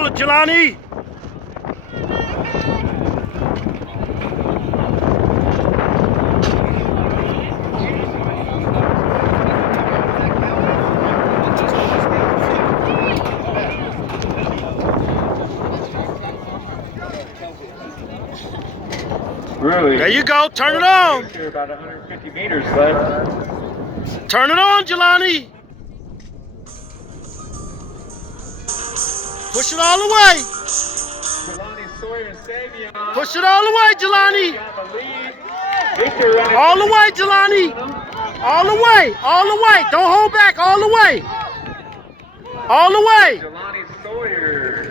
go, Jelani. Really? There you go. Turn it on. About 150 meters left. Turn it on, Jelani. Push it all the way. Jelani Sawyer, Savion. Push it all the way, Jelani. Got the lead. Victor running. All the way, Jelani. All the way. All the way. Don't hold back. All the way. All the way. Jelani Sawyer.